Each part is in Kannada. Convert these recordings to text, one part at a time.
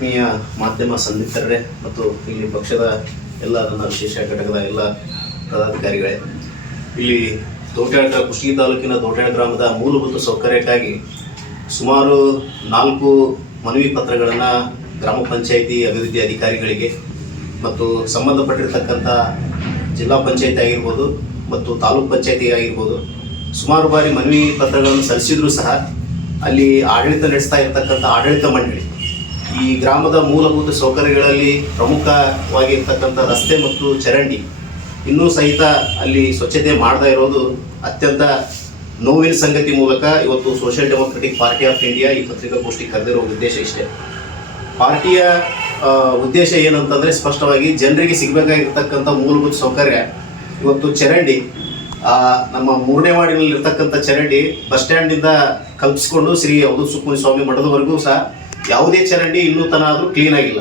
ಆತ್ಮೀಯ ಮಾಧ್ಯಮ ಸಂದಿಗ್ಧರೇ ಮತ್ತು ಇಲ್ಲಿ ಪಕ್ಷದ ಎಲ್ಲ ನನ್ನ ವಿಶೇಷ ಘಟಕದ ಎಲ್ಲ ಪದಾಧಿಕಾರಿಗಳೇ. ಇಲ್ಲಿ ದೋಟ್ಯಾಳ ಗ್ರಾ- ಕುಷ್ಟಗಿ ತಾಲೂಕಿನ ದೋಟ್ಯಾಳ ಗ್ರಾಮದ ಮೂಲಭೂತ ಸೌಕರ್ಯಕ್ಕಾಗಿ ಸುಮಾರು ನಾಲ್ಕು ಮನವಿ ಪತ್ರಗಳನ್ನು ಗ್ರಾಮ ಪಂಚಾಯಿತಿ ಅಭಿವೃದ್ಧಿ ಅಧಿಕಾರಿಗಳಿಗೆ ಮತ್ತು ಸಂಬಂಧಪಟ್ಟಿರ್ತಕ್ಕಂಥ ಜಿಲ್ಲಾ ಪಂಚಾಯತಿ ಆಗಿರ್ಬೋದು ಮತ್ತು ತಾಲೂಕ್ ಪಂಚಾಯತಿ ಆಗಿರ್ಬೋದು ಸುಮಾರು ಬಾರಿ ಮನವಿ ಪತ್ರಗಳನ್ನು ಸಲ್ಲಿಸಿದರೂ ಸಹ ಅಲ್ಲಿ ಆಡಳಿತ ನಡೆಸ್ತಾ ಇರತಕ್ಕಂಥ ಆಡಳಿತ ಮಂಡಳಿ ಈ ಗ್ರಾಮದ ಮೂಲಭೂತ ಸೌಕರ್ಯಗಳಲ್ಲಿ ಪ್ರಮುಖವಾಗಿ ಇರ್ತಕ್ಕಂಥ ರಸ್ತೆ ಮತ್ತು ಚರಂಡಿ ಇನ್ನೂ ಸಹಿತ ಅಲ್ಲಿ ಸ್ವಚ್ಛತೆ ಮಾಡದೇ ಇರೋದು ಅತ್ಯಂತ ನೋವಿನ ಸಂಗತಿ ಮೂಲಕ ಇವತ್ತು social democratic party of India ಈ ಪತ್ರಿಕಾಗೋಷ್ಠಿ ಕರೆದಿರೋ ಉದ್ದೇಶ ಇಷ್ಟೇ. ಪಾರ್ಟಿಯ ಉದ್ದೇಶ ಏನಂತಂದರೆ ಸ್ಪಷ್ಟವಾಗಿ ಜನರಿಗೆ ಸಿಗಬೇಕಾಗಿರ್ತಕ್ಕಂಥ ಮೂಲಭೂತ ಸೌಕರ್ಯ ಇವತ್ತು ಚರಂಡಿ ನಮ್ಮ ಮೂರನೇ ವಾರ್ಡಿನಲ್ಲಿ ಇರ್ತಕ್ಕಂಥ ಚರಂಡಿ ಬಸ್ ಸ್ಟ್ಯಾಂಡಿಂದ ಕಲ್ಪಿಸ್ಕೊಂಡು ಶ್ರೀ ಅವಧೂತ್ ಸುಖಮನಿ ಸ್ವಾಮಿ ಮಠದವರೆಗೂ ಸಹ ಯಾವುದೇ ಚರಂಡಿ ಇನ್ನೂ ತನ ಆದರೂ ಕ್ಲೀನ್ ಆಗಿಲ್ಲ.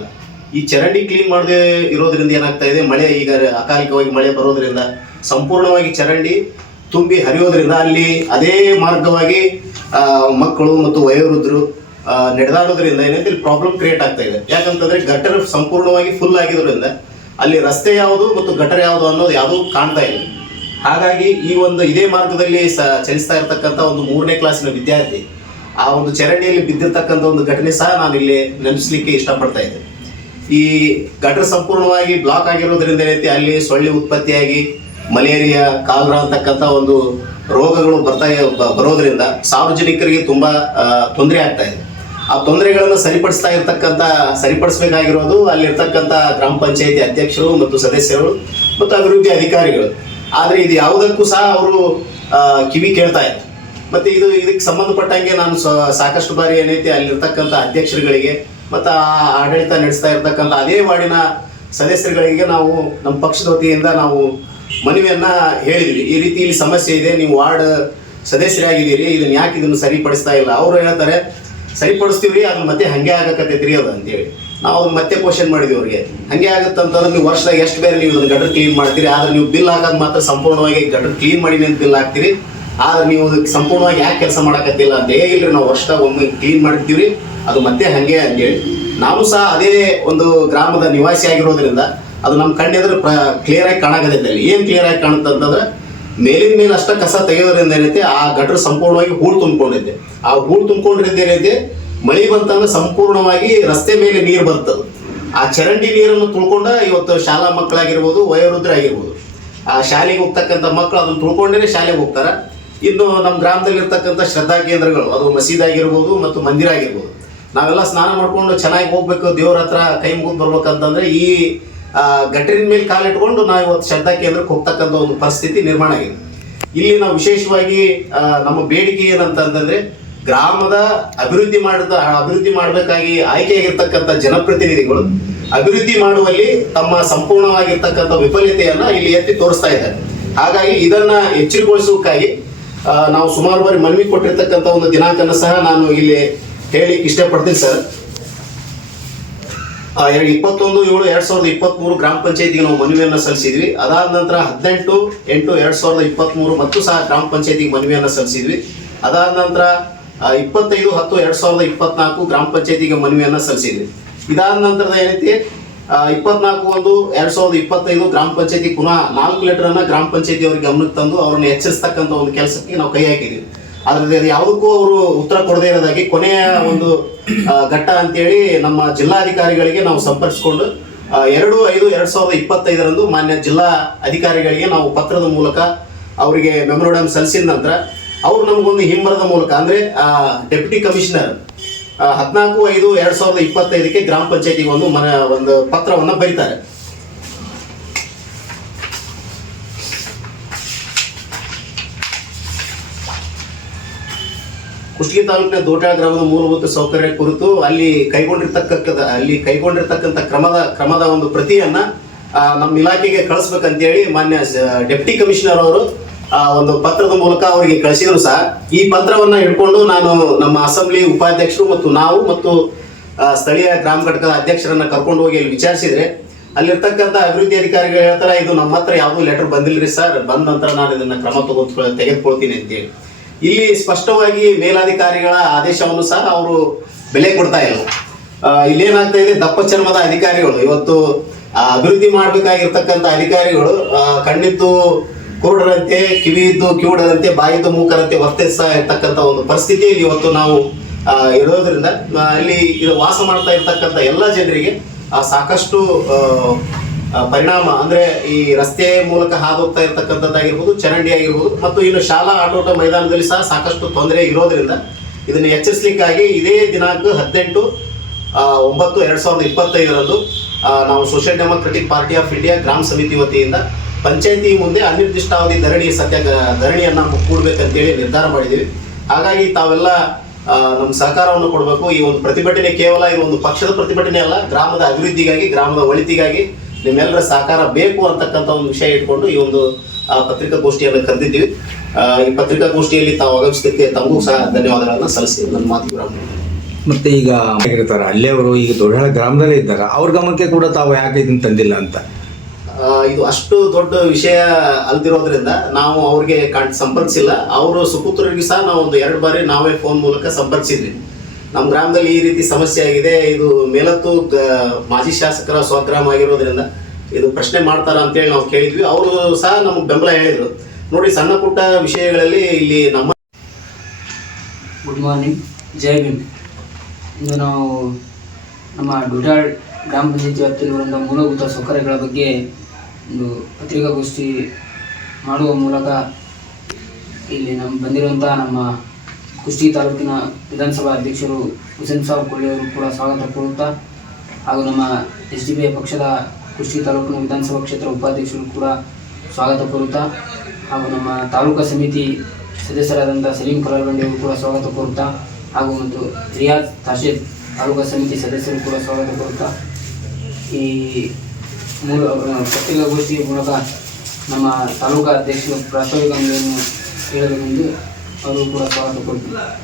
ಈ ಚರಂಡಿ ಕ್ಲೀನ್ ಮಾಡದೆ ಇರೋದ್ರಿಂದ ಏನಾಗ್ತಾ ಇದೆ? ಮಳೆ ಈಗ ಅಕಾಲಿಕವಾಗಿ ಮಳೆ ಬರೋದ್ರಿಂದ ಸಂಪೂರ್ಣವಾಗಿ ಚರಂಡಿ ತುಂಬಿ ಹರಿಯೋದ್ರಿಂದ ಅಲ್ಲಿ ಅದೇ ಮಾರ್ಗವಾಗಿ ಮಕ್ಕಳು ಮತ್ತು ವಯೋವೃದ್ಧರು ನಡೆದಾಡೋದ್ರಿಂದ ಏನಂತ ಇಲ್ಲಿ ಪ್ರಾಬ್ಲಮ್ ಕ್ರಿಯೇಟ್ ಆಗ್ತಾ ಇದೆ. ಯಾಕಂತಂದ್ರೆ ಗಟ್ಟರ್ ಸಂಪೂರ್ಣವಾಗಿ ಫುಲ್ ಆಗಿರೋದ್ರಿಂದ ಅಲ್ಲಿ ರಸ್ತೆ ಯಾವುದು ಮತ್ತು ಗಟರ್ ಯಾವುದು ಅನ್ನೋದು ಯಾವುದೂ ಕಾಣ್ತಾ ಇಲ್ಲ. ಹಾಗಾಗಿ ಈ ಒಂದು ಇದೇ ಮಾರ್ಗದಲ್ಲಿ ಚಲಿಸ್ತಾ ಇರತಕ್ಕಂಥ ಒಂದು ಮೂರನೇ ಕ್ಲಾಸಿನ ವಿದ್ಯಾರ್ಥಿ ಆ ಒಂದು ಚರಂಡಿಯಲ್ಲಿ ಬಿದ್ದಿರ್ತಕ್ಕಂಥ ಒಂದು ಘಟನೆ ಸಹ ನಾನು ಇಲ್ಲಿ ನೆನೆಸ್ಲಿಕ್ಕೆ ಇಷ್ಟಪಡ್ತಾ ಇದ್ದೆ. ಈ ಗಟರ್ ಸಂಪೂರ್ಣವಾಗಿ ಬ್ಲಾಕ್ ಆಗಿರೋದ್ರಿಂದ ಏನೈತಿ ಅಲ್ಲಿ ಸೊಳ್ಳೆ ಉತ್ಪತ್ತಿಯಾಗಿ ಮಲೇರಿಯಾ, ಕಾಲರ ಅಂತಕ್ಕಂಥ ಒಂದು ರೋಗಗಳು ಬರ್ತಾ ಬರೋದ್ರಿಂದ ಸಾರ್ವಜನಿಕರಿಗೆ ತುಂಬ ತೊಂದರೆ ಆಗ್ತಾ ಇದೆ. ಆ ತೊಂದರೆಗಳನ್ನು ಸರಿಪಡಿಸ್ತಾ ಇರ್ತಕ್ಕಂಥ, ಸರಿಪಡಿಸಬೇಕಾಗಿರೋದು ಅಲ್ಲಿರ್ತಕ್ಕಂಥ ಗ್ರಾಮ ಪಂಚಾಯತಿ ಅಧ್ಯಕ್ಷರು ಮತ್ತು ಸದಸ್ಯರು ಮತ್ತು ಅಭಿವೃದ್ಧಿ ಅಧಿಕಾರಿಗಳು. ಆದರೆ ಇದು ಯಾವುದಕ್ಕೂ ಸಹ ಅವರು ಕಿವಿ ಕೇಳ್ತಾ ಇಲ್ಲ ಮತ್ತೆ ಇದು ಇದಕ್ಕೆ ಸಂಬಂಧಪಟ್ಟಂಗೆ ನಾನು ಸಾಕಷ್ಟು ಬಾರಿ ಏನೈತಿ ಅಲ್ಲಿರ್ತಕ್ಕಂಥ ಅಧ್ಯಕ್ಷರುಗಳಿಗೆ ಮತ್ತು ಆ ಆಡಳಿತ ನಡೆಸ್ತಾ ಇರ್ತಕ್ಕಂಥ ಅದೇ ವಾರ್ಡಿನ ಸದಸ್ಯರುಗಳಿಗೆ ನಾವು ನಮ್ಮ ಪಕ್ಷದ ವತಿಯಿಂದ ನಾವು ಮನವಿಯನ್ನ ಹೇಳಿದ್ವಿ. ಈ ರೀತಿ ಇಲ್ಲಿ ಸಮಸ್ಯೆ ಇದೆ. ನೀವು ವಾರ್ಡ್ ಸದಸ್ಯರಾಗಿದ್ದೀರಿ. ಇದನ್ನ ಯಾಕೆ ಇದನ್ನು ಸರಿಪಡಿಸ್ತಾ ಇಲ್ಲ? ಅವರು ಹೇಳ್ತಾರೆ, ಸರಿಪಡಿಸ್ತೀವ್ರಿ, ಅದನ್ನ ಮತ್ತೆ ಹಂಗೆ ಆಗಕತ್ತೈತ್ರಿ ಅದು ಅಂತೇಳಿ. ನಾವು ಅವ್ರು ಮತ್ತೆ ಕ್ವಶನ್ ಮಾಡಿದ್ವಿ ಅವ್ರಿಗೆ. ಹಂಗೆ ಆಗುತ್ತಂತಂದ್ರೆ ನೀವು ವರ್ಷದಾಗ ಎಷ್ಟು ಬೇರೆ ನೀವು ಇದನ್ನ ಕ್ಲೀನ್ ಮಾಡ್ತೀರಿ? ಆದ್ರೆ ನೀವು ಬಿಲ್ ಹಾಕೋದು ಮಾತ್ರ ಸಂಪೂರ್ಣವಾಗಿ ಗಟರ್ ಕ್ಲೀನ್ ಮಾಡಿ ಅಂತ ಬಿಲ್ ಹಾಕ್ತೀರಿ. ಆದ್ರೆ ನೀವು ಇದಕ್ಕೆ ಸಂಪೂರ್ಣವಾಗಿ ಯಾಕೆ ಕೆಲಸ ಮಾಡಕತ್ತಿಲ್ಲ ಅಂತ ಇಲ್ರಿ, ನಾವು ವರ್ಷದಾಗ ಒಮ್ಮೆ ಕ್ಲೀನ್ ಮಾಡ್ತೀವಿ ಅದು ಮತ್ತೆ ಹಂಗೆ ಅಂತೇಳಿ. ನಾವು ಸಹ ಅದೇ ಒಂದು ಗ್ರಾಮದ ನಿವಾಸಿ ಆಗಿರೋದ್ರಿಂದ ಅದು ನಮ್ಮ ಕಣ್ಣೆದ್ರೆ ಪ್ರ ಕ್ಲಿಯರ್ ಆಗಿ ಕಾಣಕತ್ತೈತೆ ಅಲ್ಲಿ ಏನು ಕ್ಲಿಯರ್ ಆಗಿ ಕಾಣುತ್ತೆ ಅಂತಂದ್ರೆ ಮೇಲಿನ ಮೇಲೆ ಅಷ್ಟ ಕಸ ತೆಗೆಯೋದ್ರಿಂದ ಏನೈತೆ, ಆ ಗಡ್ರ ಸಂಪೂರ್ಣವಾಗಿ ಹೂಳು ತುಂಬಿಕೊಂಡೈತೆ ಆ ಹೂಳು ತುಂಬಿಕೊಂಡಿರೋದು ಏನೈತೆ, ಮಳಿ ಬಂತಂದ್ರೆ ಸಂಪೂರ್ಣವಾಗಿ ರಸ್ತೆ ಮೇಲೆ ನೀರು ಬರ್ತದೆ. ಆ ಚರಂಡಿ ನೀರನ್ನು ತುಳ್ಕೊಂಡ ಇವತ್ತು ಶಾಲಾ ಮಕ್ಕಳಾಗಿರ್ಬೋದು, ವಯೋವೃದ್ಧರಾಗಿರ್ಬೋದು, ಆ ಶಾಲೆಗೆ ಹೋಗ್ತಕ್ಕಂಥ ಮಕ್ಕಳು ಅದನ್ನು ತುಳ್ಕೊಂಡೇ ಶಾಲೆಗೆ ಹೋಗ್ತಾರ. ಇನ್ನು ನಮ್ಮ ಗ್ರಾಮದಲ್ಲಿ ಇರ್ತಕ್ಕಂಥ ಶ್ರದ್ಧಾ ಕೇಂದ್ರಗಳು ಅದು ಮಸೀದಿ ಆಗಿರ್ಬೋದು ಮತ್ತು ಮಂದಿರ ಆಗಿರ್ಬೋದು ನಾವೆಲ್ಲ ಸ್ನಾನ ಮಾಡ್ಕೊಂಡು ಚೆನ್ನಾಗಿ ಹೋಗ್ಬೇಕು ದೇವ್ರ ಹತ್ರ ಕೈ ಮುಗಿದು ಬರ್ಬೇಕಂತಂದ್ರೆ ಈ ಗಟ್ಟರಿನ ಮೇಲೆ ಕಾಲಿಟ್ಕೊಂಡು ನಾವು ಇವತ್ತು ಶ್ರದ್ಧಾ ಕೇಂದ್ರಕ್ಕೆ ಹೋಗ್ತಕ್ಕಂಥ ಒಂದು ಪರಿಸ್ಥಿತಿ ನಿರ್ಮಾಣ ಆಗಿದೆ. ಇಲ್ಲಿ ನಾವು ವಿಶೇಷವಾಗಿ ನಮ್ಮ ಬೇಡಿಕೆ ಏನಂತಂತಂದ್ರೆ ಗ್ರಾಮದ ಅಭಿವೃದ್ಧಿ ಮಾಡಿದ ಅಭಿವೃದ್ಧಿ ಮಾಡಬೇಕಾಗಿ ಆಯ್ಕೆಯಾಗಿರ್ತಕ್ಕಂಥ ಜನಪ್ರತಿನಿಧಿಗಳು ಅಭಿವೃದ್ಧಿ ಮಾಡುವಲ್ಲಿ ತಮ್ಮ ಸಂಪೂರ್ಣವಾಗಿರ್ತಕ್ಕಂಥ ವಿಫಲತೆಯನ್ನ ಇಲ್ಲಿ ಎತ್ತಿ ತೋರಿಸ್ತಾ ಇದ್ದಾರೆ. ಹಾಗಾಗಿ ಇದನ್ನ ಎಚ್ಚರಿಗೊಳಿಸುವುದಕ್ಕಾಗಿ ಆ, ನಾವು ಸುಮಾರು ಬಾರಿ ಮನವಿ ಕೊಟ್ಟಿರ್ತಕ್ಕಂಥ ಒಂದು ದಿನಾಂಕನ ಸಹ ನಾನು ಇಲ್ಲಿ ಹೇಳಿಕ್ಕೆ ಇಷ್ಟಪಡ್ತೀನಿ ಸರ್. ಎರಡು ಇಪ್ಪತ್ತೊಂದು, ಏಳು, ಎರಡ್ ಸಾವಿರದ ಇಪ್ಪತ್ಮೂರು ಗ್ರಾಮ ಪಂಚಾಯತಿಗೆ ನಾವು ಮನವಿಯನ್ನ ಸಲ್ಲಿಸಿದ್ವಿ. ಅದಾದ ನಂತರ ಹದಿನೆಂಟು, ಎಂಟು, ಎರಡ್ ಸಾವಿರದ ಇಪ್ಪತ್ಮೂರು ಮತ್ತು ಸಹ ಗ್ರಾಮ ಪಂಚಾಯತಿಗೆ ಮನವಿಯನ್ನ ಸಲ್ಲಿಸಿದ್ವಿ. ಅದಾದ ನಂತರ ಇಪ್ಪತ್ತೈದು, ಹತ್ತು, ಎರಡ್ ಸಾವಿರದ ಇಪ್ಪತ್ನಾಲ್ಕು ಗ್ರಾಮ ಪಂಚಾಯತಿಗೆ ಮನವಿಯನ್ನ ಸಲ್ಲಿಸಿದ್ವಿ. ಇದಾದ ನಂತರದ ಏನೈತಿ? ಇಪ್ಪತ್ನಾಲ್ಕು ಒಂದು ಎರಡ್ ಸಾವಿರದ ಇಪ್ಪತ್ತೈದು ಗ್ರಾಮ ಪಂಚಾಯತಿ ಪುನಃ ನಾಲ್ಕು ಲೆಟರ್ ಅನ್ನ ಗ್ರಾಮ ಪಂಚಾಯತಿ ಅವರಿಗೆ ಗಮನಕ್ಕೆ ತಂದು ಅವ್ರನ್ನ ಎಚ್ಚರಿಸ್ತಕ್ಕಂಥ ಒಂದು ಕೆಲಸಕ್ಕೆ ನಾವು ಕೈ ಹಾಕಿದ್ವಿ ಆದ್ರೆ ಯಾವುದಕ್ಕೂ ಅವರು ಉತ್ತರ ಕೊಡದೇ ಇರೋದಾಗಿ ಕೊನೆಯ ಒಂದು ಘಟ್ಟ ಅಂತೇಳಿ ನಮ್ಮ ಜಿಲ್ಲಾಧಿಕಾರಿಗಳಿಗೆ ನಾವು ಸಂಪರ್ಕಿಸಿಕೊಂಡು ಎರಡು ಐದು ಎರಡ್ ಸಾವಿರದ ಇಪ್ಪತ್ತೈದರಂದು ಮಾನ್ಯ ಜಿಲ್ಲಾ ಅಧಿಕಾರಿಗಳಿಗೆ ನಾವು ಪತ್ರದ ಮೂಲಕ ಅವರಿಗೆ ಮೆಮೊರಡಮ್ ಸಲ್ಲಿಸಿದ ನಂತರ, ಅವರು ನಮಗೊಂದು ಹಿಂಬರದ ಮೂಲಕ, ಅಂದ್ರೆ ಡೆಪ್ಯೂಟಿ ಕಮಿಷನರ್ ಹದಿನಾಲ್ಕು, ಐದು, ಎರಡ್ ಸಾವಿರದ ಇಪ್ಪತ್ತೈದಕ್ಕೆ ಗ್ರಾಮ ಪಂಚಾಯತಿಗೆ ಒಂದು ಮನ, ಒಂದು ಪತ್ರವನ್ನ ಬರೀತಾರೆ. ಕುಷ್ಟಗಿ ತಾಲೂಕಿನ ದೋಟಾಳ ಗ್ರಾಮದ ಮೂಲಭೂತ ಸೌಕರ್ಯ ಕುರಿತು ಅಲ್ಲಿ ಕೈಗೊಂಡಿರ್ತಕ್ಕಂಥ ಅಲ್ಲಿ ಕೈಗೊಂಡಿರ್ತಕ್ಕಂಥ ಕ್ರಮದ ಕ್ರಮದ ಒಂದು ಪ್ರತಿಯನ್ನ ನಮ್ಮ ಇಲಾಖೆಗೆ ಕಳಿಸ್ಬೇಕಂತೇಳಿ ಮಾನ್ಯ ಡೆಪ್ಟಿ ಕಮಿಷನರ್ ಅವರು ಆ, ಒಂದು ಪತ್ರದ ಮೂಲಕ ಅವರಿಗೆ ಕಳಿಸಿದ್ರು ಸಹ ಈ ಪತ್ರವನ್ನ ಹಿಡ್ಕೊಂಡು ನಾನು ನಮ್ಮ ಅಸೆಂಬ್ಲಿ ಉಪಾಧ್ಯಕ್ಷರು ಮತ್ತು ನಾವು ಮತ್ತು ಸ್ಥಳೀಯ ಗ್ರಾಮ ಘಟಕದ ಅಧ್ಯಕ್ಷರನ್ನ ಕರ್ಕೊಂಡು ಹೋಗಿ ಅಲ್ಲಿ ವಿಚಾರಿಸಿದ್ರೆ ಅಲ್ಲಿರ್ತಕ್ಕಂಥ ಅಭಿವೃದ್ಧಿ ಅಧಿಕಾರಿಗಳು ಹೇಳ್ತಾರೆ ಇದು ನಮ್ಮ ಹತ್ರ ಯಾವುದೂ ಲೆಟರ್ ಬಂದಿಲ್ರಿ ಸರ್. ಬಂದ ನಂತರ ನಾನು ಇದನ್ನ ಕ್ರಮ ತಗೊಂಡ್ ತೆಗೆದುಕೊಳ್ತೀನಿ ಅಂತೇಳಿ. ಇಲ್ಲಿ ಸ್ಪಷ್ಟವಾಗಿ ಮೇಲಾಧಿಕಾರಿಗಳ ಆದೇಶವನ್ನು ಸಹ ಅವರು ಬೆಲೆ ಕೊಡ್ತಾ ಇಲ್ಲ. ಇಲ್ಲಿ ಇಲ್ಲೇನಾಗ್ತಾ ಇದೆ ದಪ್ಪ ಚರ್ಮದ ಅಧಿಕಾರಿಗಳು. ಇವತ್ತು ಅಭಿವೃದ್ಧಿ ಮಾಡಬೇಕಾಗಿರ್ತಕ್ಕಂಥ ಅಧಿಕಾರಿಗಳು ಕಣ್ಣಿದ್ದು ಕುರುಡರಂತೆ ಕಿವಿಯಿದ್ದು ಕಿವುಡರಂತೆ ಬಾಯಿದ್ದು, ಮೂಕರಂತೆ ವರ್ತಿಸ್ತಾ ಇರ್ತಕ್ಕಂಥ ಒಂದು ಪರಿಸ್ಥಿತಿಯಲ್ಲಿ ಇವತ್ತು ನಾವು ಇರೋದರಿಂದ ಅಲ್ಲಿ ಇದು ವಾಸ ಮಾಡ್ತಾ ಇರ್ತಕ್ಕಂಥ ಎಲ್ಲ ಜನರಿಗೆ ಸಾಕಷ್ಟು ಪರಿಣಾಮ, ಅಂದ್ರೆ ಈ ರಸ್ತೆ ಮೂಲಕ ಹಾದು ಹೋಗ್ತಾ ಇರ್ತಕ್ಕಂಥದ್ದಾಗಿರ್ಬೋದು, ಚರಂಡಿ ಆಗಿರ್ಬೋದು, ಮತ್ತು ಇನ್ನು ಶಾಲಾ ಆಟೋಟ ಮೈದಾನದಲ್ಲಿ ಸಹ ಸಾಕಷ್ಟು ತೊಂದರೆ ಇರೋದ್ರಿಂದ ಇದನ್ನು ಎಚ್ಚರಿಸಲಿಕ್ಕಾಗಿ ಇದೇ ದಿನಾಂಕ ಹದಿನೆಂಟು ಒಂಬತ್ತು, ಎರಡ್ ಸಾವಿರದ ಇಪ್ಪತ್ತೈದರಂದು ನಾವು social democratic party of India ಗ್ರಾಮ ಸಮಿತಿ ವತಿಯಿಂದ ಪಂಚಾಯತಿ ಮುಂದೆ ಅನಿರ್ದಿಷ್ಟಾವಧಿ ಧರಣಿ, ಸತ್ಯ ಧರಣಿಯನ್ನ ಕೂಡಬೇಕಂತೇಳಿ ನಿರ್ಧಾರ ಮಾಡಿದ್ದೀವಿ ಹಾಗಾಗಿ ತಾವೆಲ್ಲ ನಮ್ಮ ಸಹಕಾರವನ್ನು ಕೊಡಬೇಕು. ಈ ಒಂದು ಪ್ರತಿಭಟನೆ ಕೇವಲ ಈ ಒಂದು ಪಕ್ಷದ ಪ್ರತಿಭಟನೆ ಅಲ್ಲ, ಗ್ರಾಮದ ಅಭಿವೃದ್ಧಿಗಾಗಿ, ಗ್ರಾಮದ ಒಳಿತಿಗಾಗಿ ನಿಮ್ಮೆಲ್ಲರ ಸಹಕಾರ ಬೇಕು ಅಂತಕ್ಕಂಥ ಒಂದು ವಿಷಯ ಇಟ್ಕೊಂಡು ಈ ಒಂದು ಪತ್ರಿಕಾಗೋಷ್ಠಿಯನ್ನು ಕರೆದಿದ್ದೀವಿ. ಈ ಪತ್ರಿಕಾಗೋಷ್ಠಿಯಲ್ಲಿ ತಾವು ಆಗಮಿಸಿದ್ದಕ್ಕೆ ತಮಗೂ ಸಹ ಧನ್ಯವಾದಗಳನ್ನು ಸಲ್ಲಿಸ್ತೀವಿ. ನನ್ನ ಮಾತು ಗ್ರಾಮ ಮತ್ತೆ ಈಗ ಆಗಿರ್ತಾರೆ. ಅಲ್ಲೇ ಅವರು ಈಗ ದೊಡ್ಡ ಗ್ರಾಮದಲ್ಲೇ ಇದ್ದಾರೆ ಅವ್ರ ಗಮನಕ್ಕೆ ಕೂಡ ತಾವು ಯಾಕೆ ಇದನ್ನು ತಂದಿಲ್ಲ ಅಂತ? ಇದು ಅಷ್ಟು ದೊಡ್ಡ ವಿಷಯ ಅಲ್ದಿರೋದ್ರಿಂದ ನಾವು ಅವ್ರಿಗೆ ಕಾಣ್, ಸಂಪರ್ಕಿಸಿಲ್ಲ. ಅವರು ಸುಪುತ್ರರಿಗೆ ಸಹ ನಾವು ಒಂದು ಎರಡು ಬಾರಿ ನಾವೇ ಫೋನ್ ಮೂಲಕ ಸಂಪರ್ಕಿಸಿದ್ವಿ. ನಮ್ಮ ಗ್ರಾಮದಲ್ಲಿ ಈ ರೀತಿ ಸಮಸ್ಯೆ ಆಗಿದೆ. ಇದು ಮೇಲತ್ತು ಮಾಜಿ ಶಾಸಕರ ಸ್ವಗ್ರಾಮ ಆಗಿರೋದ್ರಿಂದ ಇದು ಪ್ರಶ್ನೆ ಮಾಡ್ತಾರ ಅಂತೇಳಿ ನಾವು ಕೇಳಿದ್ವಿ. ಅವರು ಸಹ ನಮಗೆ ಬೆಂಬಲ ಹೇಳಿದ್ರು. ನೋಡಿ, ಸಣ್ಣ ಪುಟ್ಟ ವಿಷಯಗಳಲ್ಲಿ ಇಲ್ಲಿ ನಮ್ಮ ಗುಡ್ ಮಾರ್ನಿಂಗ್ ಜೈ ಭೀಮ್. ಇಂದು ನಾವು ನಮ್ಮ ಡುಡಾಳ್ ಗ್ರಾಮ ಪಂಚಾಯತಿ ವ್ಯಾಪ್ತಿಯಲ್ಲಿ ಬರುವಂಥ ಮೂಲಭೂತ ಸೌಕರ್ಯಗಳ ಬಗ್ಗೆ ಒಂದು ಪತ್ರಿಕಾಗೋಷ್ಠಿ ಮಾಡುವ ಮೂಲಕ ಇಲ್ಲಿ ನಮ್ಮ ಬಂದಿರುವಂಥ ನಮ್ಮ ಕುಷ್ಟಿ ತಾಲೂಕಿನ ವಿಧಾನಸಭಾ ಅಧ್ಯಕ್ಷರು ಹುಸೇನ್ ಸಾಬ್ ಕೊಳ್ಳಿಯವರು ಕೂಡ ಸ್ವಾಗತ ಕೋರುತ್ತಾ ಹಾಗೂ ನಮ್ಮ ಎಸ್ ಡಿ ಬಿ ಪಕ್ಷದ ಕುಷ್ಟಿ ತಾಲೂಕಿನ ವಿಧಾನಸಭಾ ಕ್ಷೇತ್ರ ಉಪಾಧ್ಯಕ್ಷರು ಕೂಡ ಸ್ವಾಗತ ಕೋರುತ್ತಾ ಹಾಗೂ ನಮ್ಮ ತಾಲೂಕಾ ಸಮಿತಿ ಸದಸ್ಯರಾದಂಥ ಸಲೀಂ ಕಲಾಲ್ಬಂಡಿಯವರು ಕೂಡ ಸ್ವಾಗತ ಕೋರುತ್ತಾ ಹಾಗೂ ಮತ್ತು ರಿಯಾಜ್ ತಾಶೀದ್ ತಾಲೂಕಾ ಸಮಿತಿ ಸದಸ್ಯರು ಕೂಡ ಸ್ವಾಗತ ಕೋರುತ್ತಾ ಈ ಮೂಲ ಪತ್ರಿಕಾಗೋಷ್ಠಿಯ ಮೂಲಕ ನಮ್ಮ ತಾಲೂಕಾ ಅಧ್ಯಕ್ಷರು ಪ್ರಾಸ್ತಾವಿಕವನ್ನು ಹೇಳಬೇಕೆಂದು ಅವರು ಕೂಡ ಸ್ವಾಗತ ಕೋರುತ್ತಾರೆ